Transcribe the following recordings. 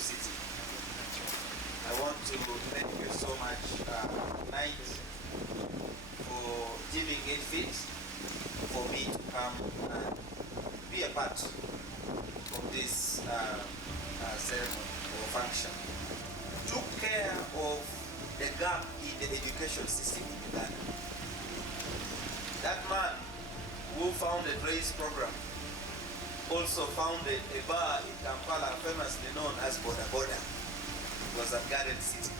city. I want to thank you so much tonight for deeming it fit for me to come and be a part of this ceremony or function. Took care of the gap in the education system in Uganda. That man who founded RAISE program also founded a bar in Kampala famously known as Boda Boda. It was at Garden City.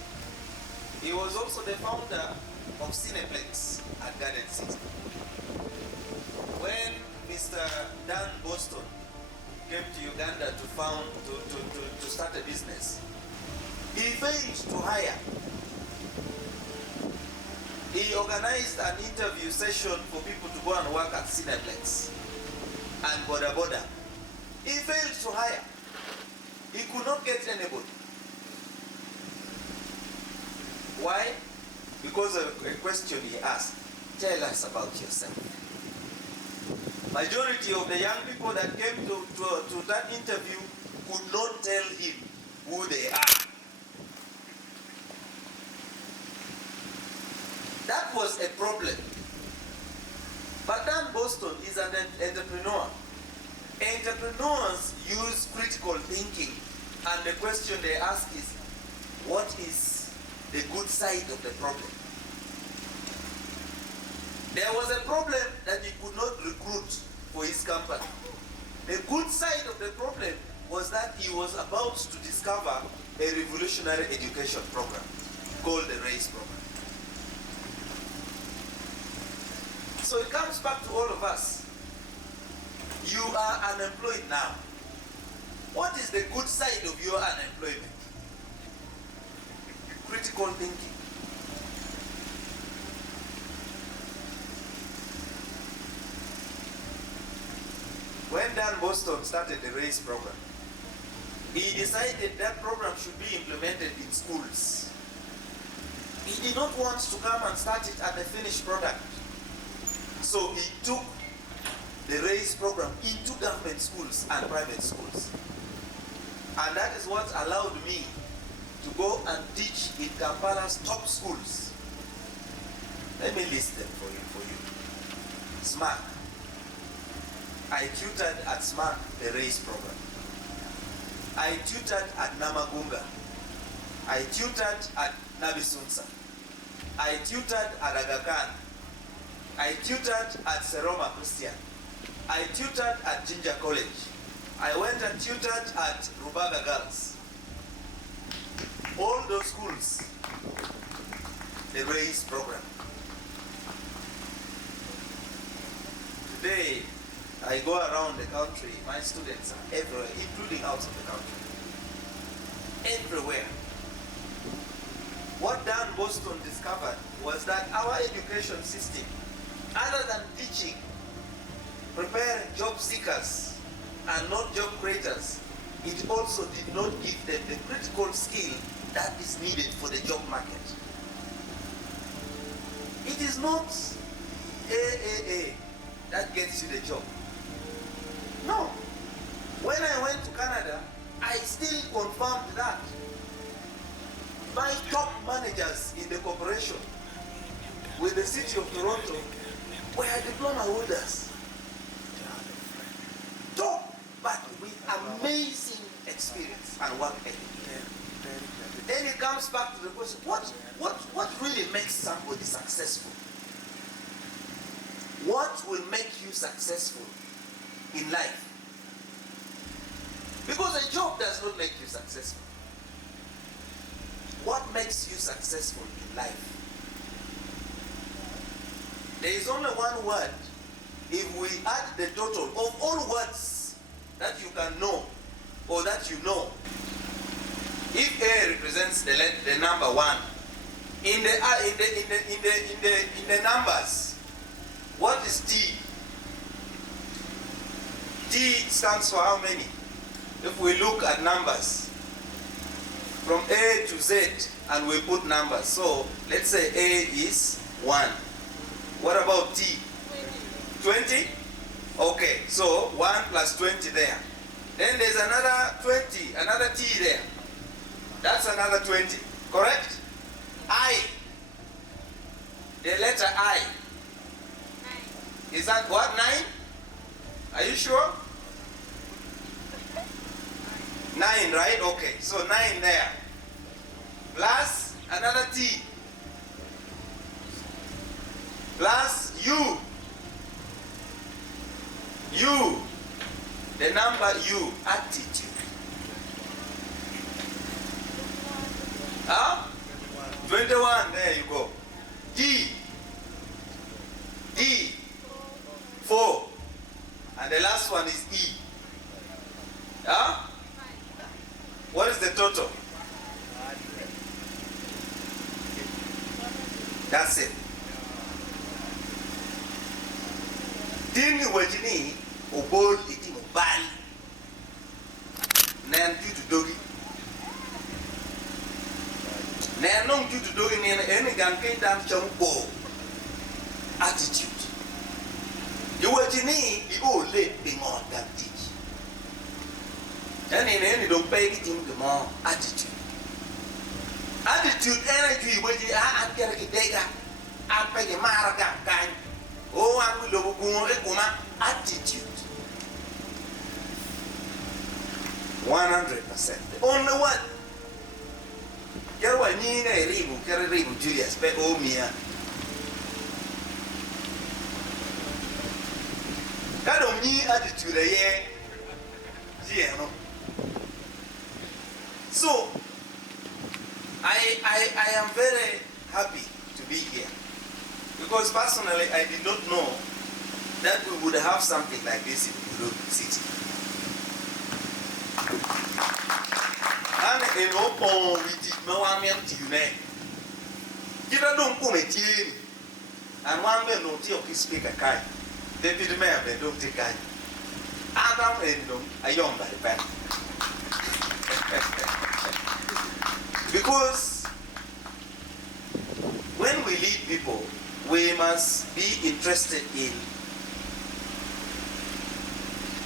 He was also the founder of Cineplex at Garden City. When Mr. Dan Boston came to Uganda to start a business, he failed to hire. He organized an interview session for people to go and work at Cineplex and Boda Boda. He failed to hire. He could not get anybody. Why? Because of a question he asked. Tell us about yourself. Majority of the young people that came to that interview could not tell him who they are. That was a problem. But Dan Boston is an entrepreneur. Entrepreneurs use critical thinking, and the question they ask is, what is the good side of the problem? There was a problem that he could not recruit for his company. The good side of the problem was that he was about to discover a revolutionary education program called the RAISE program. So it comes back to all of us. You are unemployed now. What is the good side of your unemployment? Critical thinking. When Dan Boston started the RAISE program, he decided that program should be implemented in schools. He did not want to come and start it at a finished product. So he took the RAISE program into government schools and private schools. And that is what allowed me to go and teach in Kampala's top schools. Let me list them for you. SMART. I tutored at SMART, the RAISE program. I tutored at Namagunga. I tutored at Nabisunsa. I tutored at Aga Khan. I tutored at Seroma Christian. I tutored at Jinja College. I went and tutored at Rubaga Girls. All those schools, the RAISE program. Today, I go around the country, my students are everywhere, including out of the country. Everywhere. What Dan Boston discovered was that our education system, other than teaching, preparing job seekers and not job creators, it also did not give them the critical skill that is needed for the job market. It is not AAA that gets you the job. No. When I went to Canada, I still confirmed that. My top managers in the corporation with the city of Toronto were diploma holders. Top, but with amazing experience and work ethic. Then it comes back to the question, what really makes somebody successful? What will make you successful in life? Because a job does not make you successful. What makes you successful in life? There is only one word. If we add the total of all words that you can know or that you know, if A represents the number 1, in the numbers, what is T? T stands for how many? If we look at numbers from A to Z and we put numbers, so let's say A is 1. What about T? 20? Okay, so 1 plus 20 there. Then there's another 20, another T there. That's another 20. Correct? I. The letter I. Is that what? 9? Are you sure? 9, right? Okay. So 9 there. Plus another T. Plus U. U. The number U. Attitude. Huh? 21. There you go. D. D. 4. And the last one is E. Huh? What is the total? That's it. Dini wajini obol iti mobile. Nan tu dogi. Nan nong tu dogi ni eni ganke dam champo. Attitude. You wajini I ole bingon dam teach. Eni don't pay it in the more attitude. Attitude energy wajini a kere kidega. A pege mara gam. Oh, I'm going to attitude. 100%. Only one. Carry ribu Julius, but oh Moyar. That don't mean attitude yeah. So I am very happy to be here. Because personally, I did not know that we would have something like this in Gulu city. And in open we did no one to you name. You don't come at you. And one way no tea of his speaker kind. David Mayor, they don't take kind. Adam and them are young by the back. Because when we lead people, we must be interested in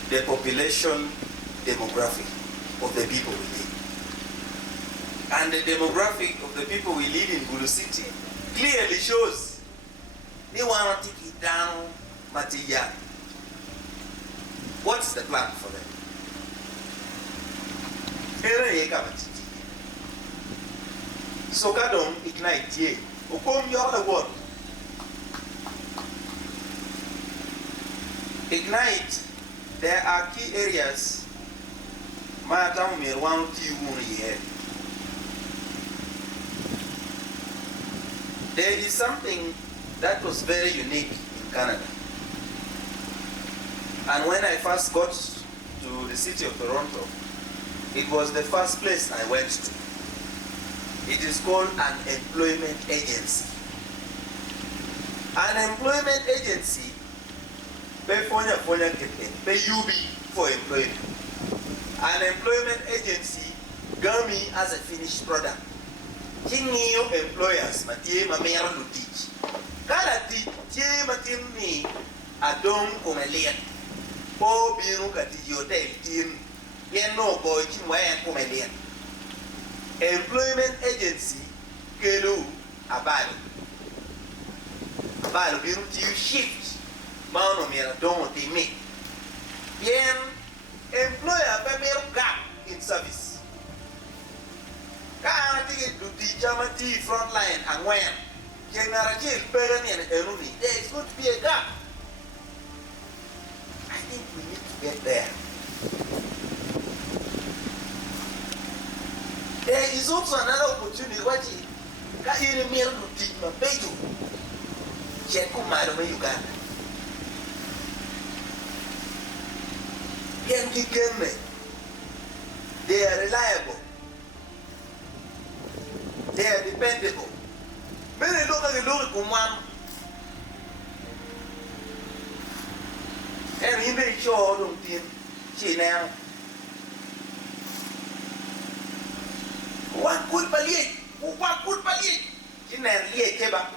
the population demographic of the people we lead. And the demographic of the people we lead in Gulu City clearly shows they want to take it down material. What's the plan for them? So Kadom ignite ye. Okom your other word. Ignite, there are key areas. Madam may want you here. There is something that was very unique in Canada. And when I first got to the city of Toronto, it was the first place I went to. It is called an employment agency. An employment agency pay UB for employment. An employment agency gami as a finished product. King new employers matie mamera to teach. Kala teach matin ni adom komelian. Po biru kati hotel tin yen no boy kin wayan komelian. Employment agency kelu abalo. Abalo biru ti shift. Mano mera don't me. Yen employer be gap in service. Can't do the Germany front line and when there is going to be a gap. I think we need to get there. There is also another opportunity. What is Uganda? They are reliable. They are dependable. Many look at the local one. And he made sure don't think she now. One good palliate. She never yet came back.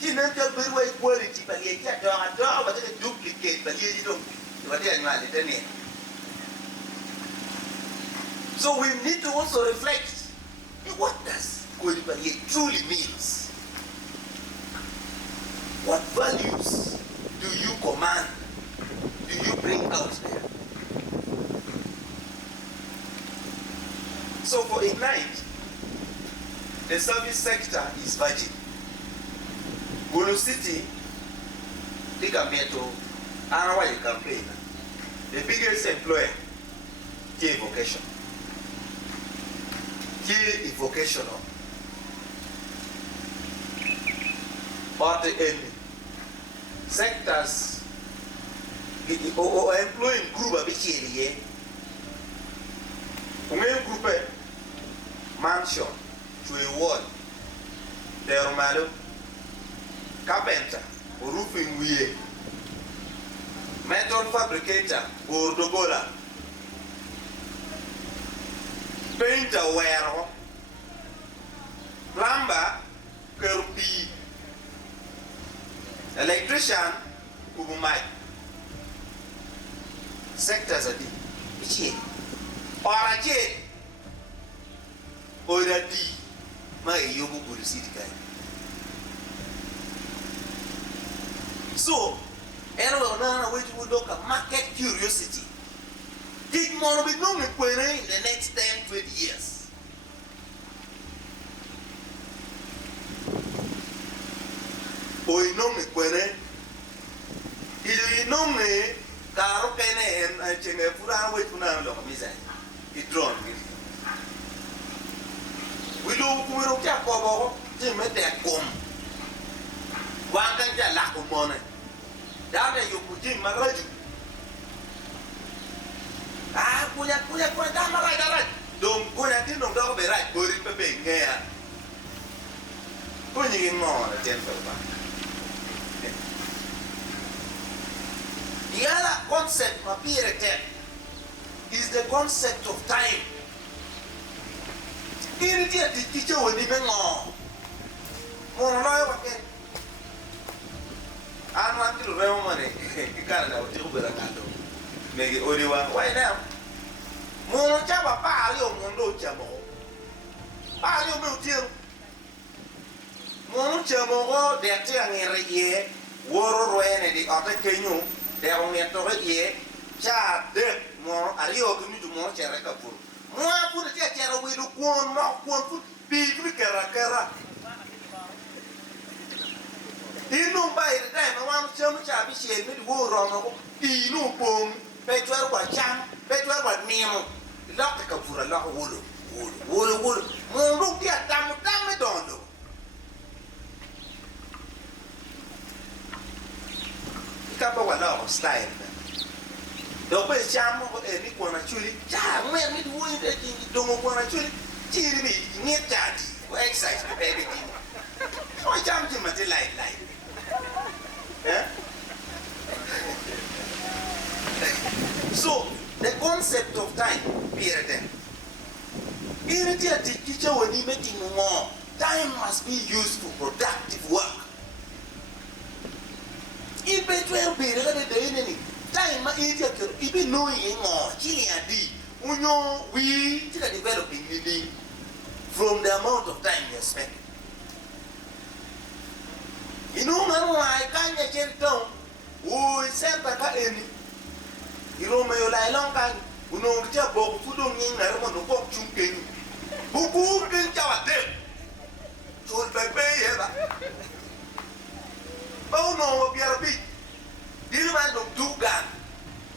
She never very well quality palliate. I draw, but they duplicate palliate. What they are not. So we need to also reflect what does Kolibariye truly means. What values do you command? Do you bring out there? So for Ignite, the service sector is virgin. Gulu City, the Gambeto, Anawa campaign, the biggest employer, key vocation. Key vocational. But the sectors, employing group of here, group mansion to a wall, the Romano, carpenter, roofing weir, metal fabricator, or dogola, painter wear, plumber, kerpi, electrician, kubumai. Sectors are the or a jet or a D. My yobu will see the guy. So, everyone which would look at market curiosity. Did more be known in the next 10, 20 years. Or you know me, you know me. Karo kene en chenge pura we tuna lo kamisa idron we lo kumero kya ko bo ti mete kom wanga ja la ko mona dame yo kuji magraju kunya da mara dom kunya ti no do be right bori pepe ngea kunyi ngona ten ba. The other concept is the concept of time. In the teacher will even more. I want to remember money. You can't have to go back. Make it only one. Why now? Mono Java Palio Mondo Jamo. Palio Mutil Mono Jamo, they're telling a war when the other canoe. They are only a toilet, child, dead, more, a real community more character. More put a chair with one more foot, big cara. He know by the time I want so much I appreciate with war on he no boom, better what jam, better what name, lock the for a lot of wood, more look at damn it don't know. Couple of love style. The way jam over any one actually, jam when we do it, don't want actually, Jimmy, near that, exercise with everything. I jam him at the light. So, the concept of time, period. In the teacher, when he making more, time must be used for productive work. If it will be the time, even knowing more, we developing living from the amount of time you spend. You know, I can't get down. Oh, it's any. You know, my long time, who know the job of food on in the room of walk chunking. Who can tell a day? So, baby, oh no, we are a bit. This man don't do gun.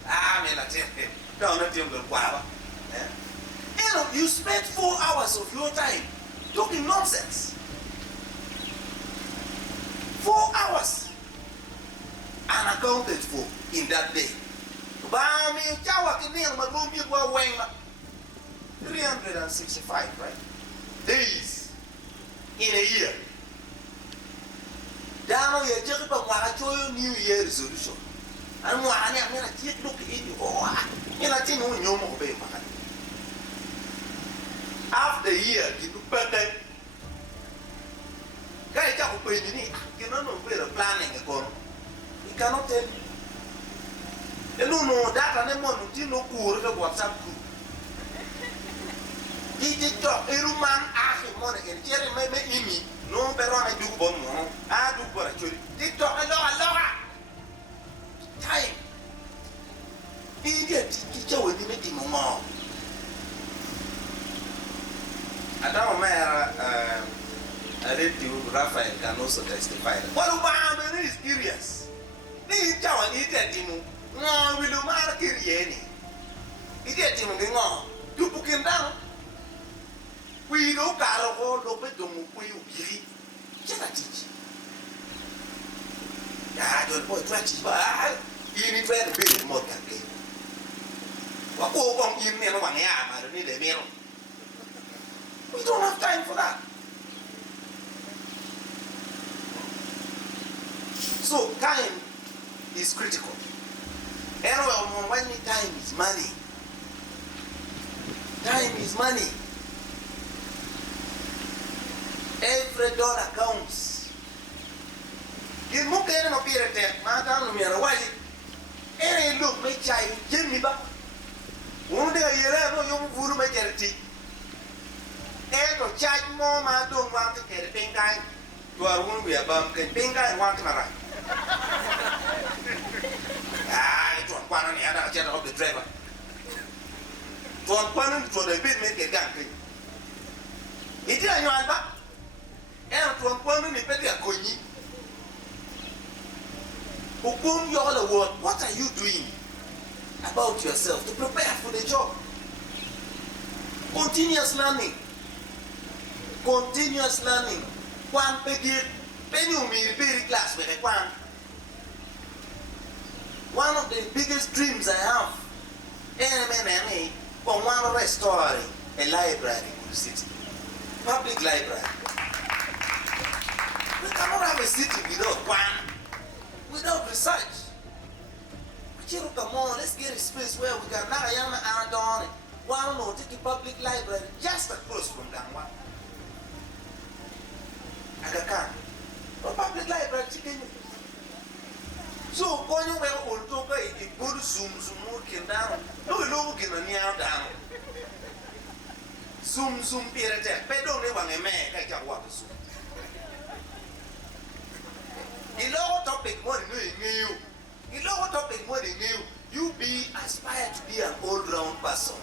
I mean, I tell you, don't let him go. You know, you spent 4 hours of your time talking nonsense. 4 hours unaccounted for in that day. 365, right? Days in a year. Now you just about New Year resolution. And one I'm going to take look in you. In a thing when you move away. After the year, you put that. Guy, you don't know where the planning is going. You cannot tell. You don't know that and then you know who the WhatsApp group. TikTok eruman mon en jere me imi no pero na du bon mo a du bora chori TikTok alo time idiot ki chawo ni meti mo Adamo Moyar I read to Raphael can also testify. What about the experience? Ni chawo ni tetimu no wilu mar kirieni idetimu ngo du bukin down we no caro go no pedo mu ku ubiri chana tiji ya do po twachi ba ini ver be mo kanke wa ko ko in ne no wa ya ma ni de mero we don't have time for that. So time is critical. And when time is money. Time is money. Every dollar counts. You look at a period, Madame Mirawai. Any look, make child, Jimmy back. One day you have no young majority. And to charge more, I don't want to get a pink guy. You are one we are bumping pink guy and want to ride. I don't want any other general of the driver. To the bit make a gun. It is a new album. And to one in Pedia Gunya. Whom you all award, what are you doing about yourself to prepare for the job? Continuous learning. Continuous learning. One penny very class with a one of the biggest dreams I have, from one restaurant, a library in the city, public library. We cannot have a city without one, without research. Come on, let's get a space where we can add on one or take a public library just across from Gangwa. Aga Khan, a public library chicken. So, when you were all talking, it good zoom working down. No, looking on near down. Zoom period, but don't ever make like a water zoom. The lower topic more than you. The lower topic more than you. You be aspire to be an all round person.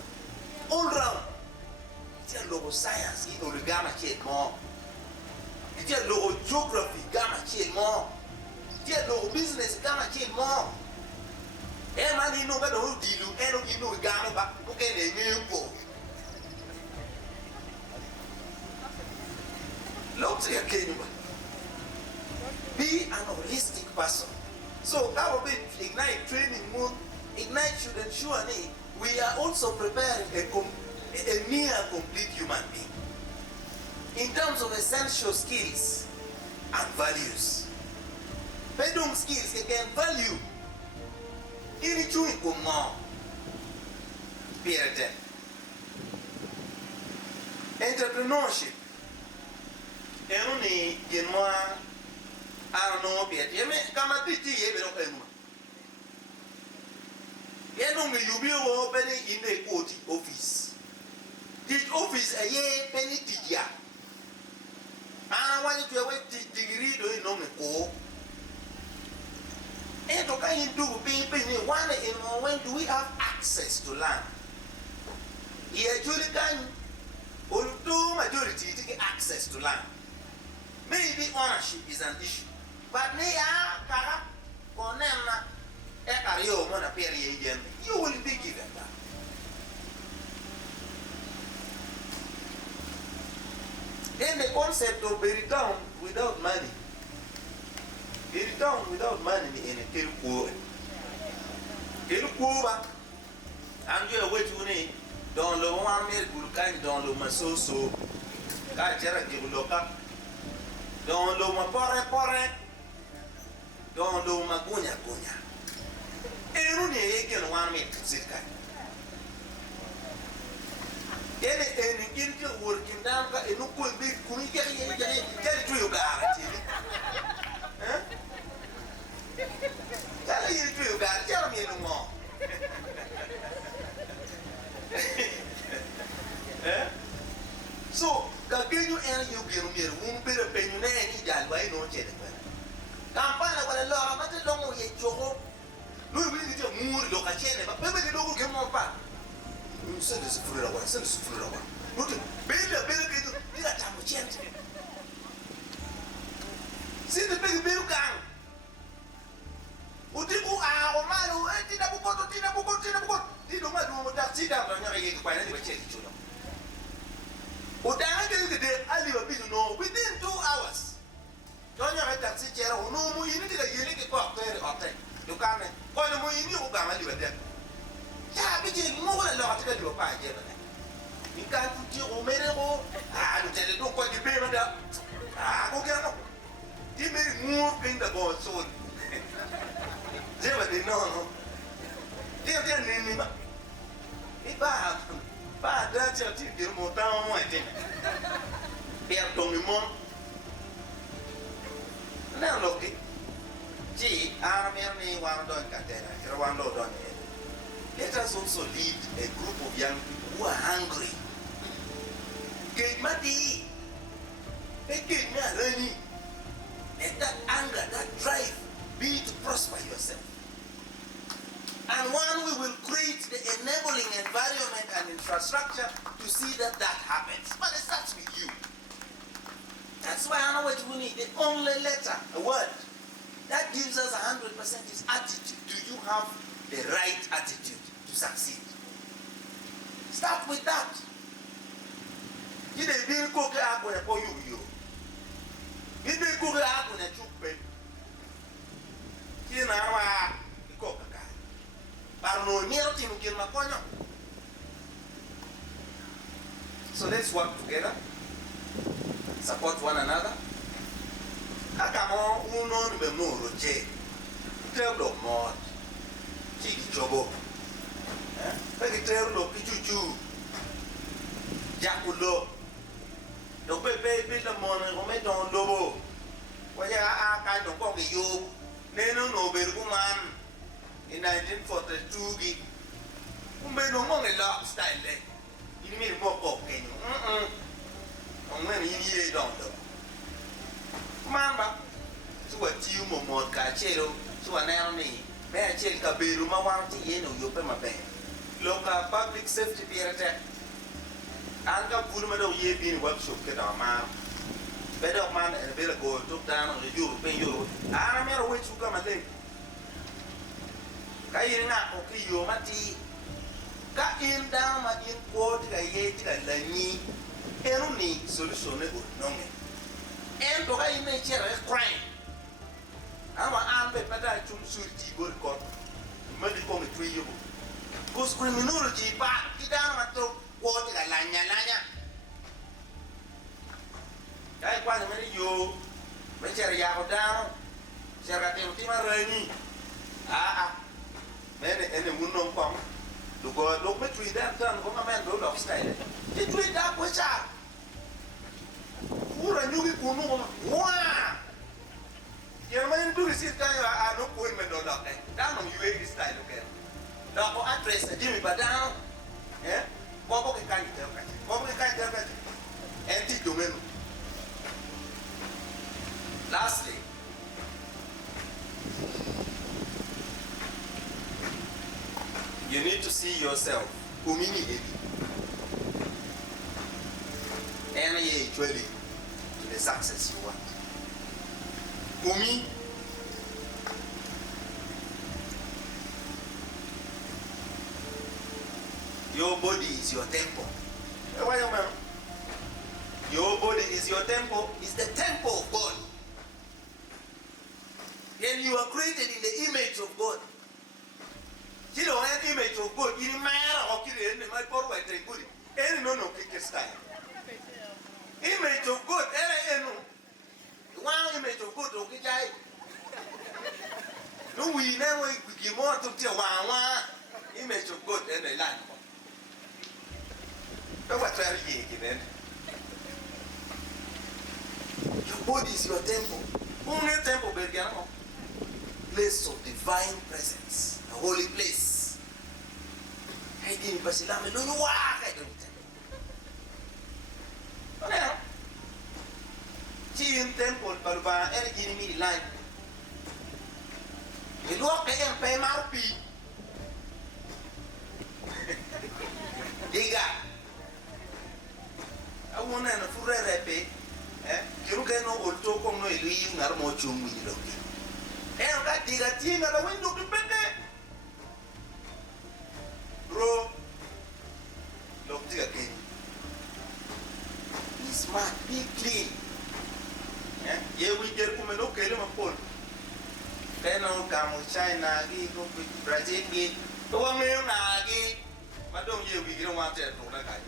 All round. It's a logo science, you know, the gamma shade more. It's a logo geography, gamma shade more. No business gonna change more. And man, you know what to do, and you know, Ghana back, okay, they new go. Look to your king. Be an holistic person. So, that will be Ignite training mood. Ignite should ensure we are also preparing a near complete human being in terms of essential skills and values. Bedroom skills again value. Ini chui kumo. Pierre. Entrepreneurship. Enu ni genwa ano Pierre. Yeme kama titi yebe no enu. Yenu mi yubi wo penny in the court office. This office a ye penny tijia. Ana wani tuwe degree do you know me ko. And to kind of do one in when do we have access to land? Here, Julie can do majority to get access to land. Maybe ownership is an issue, but me kara konema ekario mona period you will be given that. Then the concept of be returned without money. Be returned without money in a Kiruku. Kirukuba, and you are waiting. Don't lo one mere Gulkan, don't lo my so. Kajara Gibuloka. Don't lo my pore. Don't lo my Gunya. Eruni again 1 minute to sit. Any into working down, and no could be Kunika, get to your guarantee. Tell you true, God, tell me no more. kachene ba bebe ke dogo ke mo pa se de sufuri la wa se de sufuri la wa note bele ke ila tamu chente si de bebe gang utiku o malu tina bukoto tino ma do da sida ba nyaka ye kwa ni ba cheki chulo udanga ke de ali ba bizu no within 2 hours donya ba taxi chera no mu yini diga yele ke ko tere opte you can ko no mu yini o ga ma li ba de ya bi je mo wala lo atika li ba pa je ba ni ka tu ti o mere ko ni tele do ko di be ma da ko ke no di me mu pin da go so je ba de no dia ni ma ba da che ti di mo ta mo e per dong mo na lo ke ji mer ni wan don katera kira wan lo don let us also lead a group of young people who are hungry ke mati ke na rani let that anger, that drive be to prosper yourself. And one, we will create the enabling environment and infrastructure to see that happens. But it starts with you. That's why I know what we need. The only letter, a word, that gives us 100% is attitude. Do you have the right attitude to succeed? Start with that. You didn't cook for you. You didn't cook for you. You know, so let's work together, support one another. Akamo uno ni memoro je, teblo mod, chiki jobo, peki teblo kijuju, jakulo, do pepe bila mona kome don lobo, waya akai don koki yo, neno no berguman. In 1942, umbe no mo ngi lock style le. Ini mi mo ko ke ni. Ongwe ni ye don do. Mamba. Suwa tiu mo mo ka chero, suwa na ni. Me chel ka beru ma wa ti ye no yo pe ma be. Local public safety pirate. Anga bulu ma do ye bi ni workshop ke da ma. Be do man e be go to down on the euro pe euro. Ara me ro we chu ka ma le. Kaya nga o kiyo mati ka in down ma in quote ka ye ti ka lani enu ni solution e nonge en to ka in e chere crime ama ambe pata chum surti bor ko mali ko me tuyo ko criminology ba ti down ma to quote ka lanya kaya kwa me yo me chere ya ko down chere ka ti ma rani mene ene munno pam do go do me tui da tan ko ma do lo style ti tui da ko cha pura nyugi kunu wa ye ma ndu si ta ya no ko me do lo da no yue style ke da ko address jimi badao ko ke kan te ka en ti do meno. Lastly, you need to see yourself kumini edi and actually to the success you want. Kumi your body is your temple. Your body is your temple, is the temple of God. And you are created in the image of God. You don't have image of God. You matter or kill it, my poor white good. Any no kick style. Image of God, one image of God, okay. No, we never give more to tell one image of God and a land. That's what I'm saying. Your body is your temple. Only temple, place of divine presence, a holy place. I didn't pass it. I don't know why I don't tell you. Now, in temple, but any enemy line. You look at him, pay my fee. chung wi lo ki en ka tira tinga la windu ki pende bro lo tiga ki be smart, be clean. Ye we get come no kele ma pol keno kamu China gi ko Brazil gi to wa me na gi ma dong ye wi gi wa te to na kai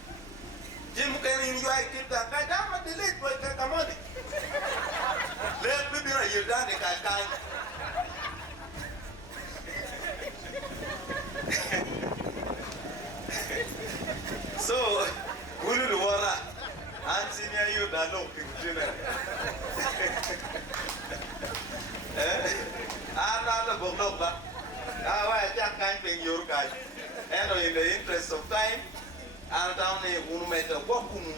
jim kene ni yo ai kit ka da ma delete boy ka kamone le bi bi ra ye da ne ka kai so Gulu do wara ansinya yo da no picture ana la boglo ba wa ja kan pen yor kai and in the interest of time and down ne unu meta kwa kumu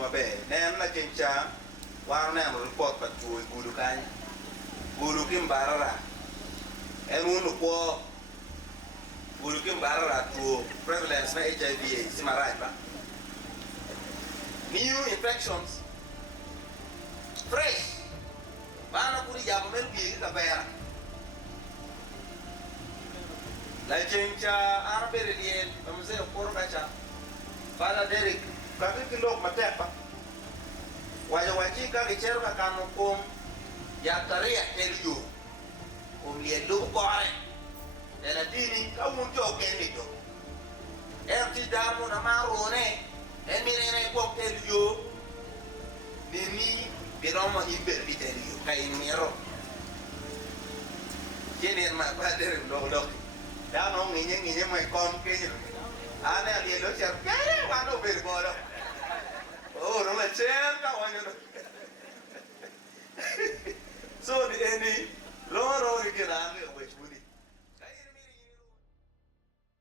mabe ne na chencha wa na report pa tu Gulu kan Gulu kimbarara en unu ko Gulu kimbarara tu prevalence na HIV si marai ba new infections fresh bana kuri ya mel bi ka bera la chencha arbere lien amze por kacha bana derek ka ki lok matepa waji ka kichero ka kanu kom ya tarea elio kom lien lu kore ena dini ka mun jo keni do ti damu na marone emirene ko elio nini biroma iber biterio kai miro tiene ma padre lo da no ngiye mai kon ke ana le lo cer ke wa no ber bolo oh no le cer ka wa no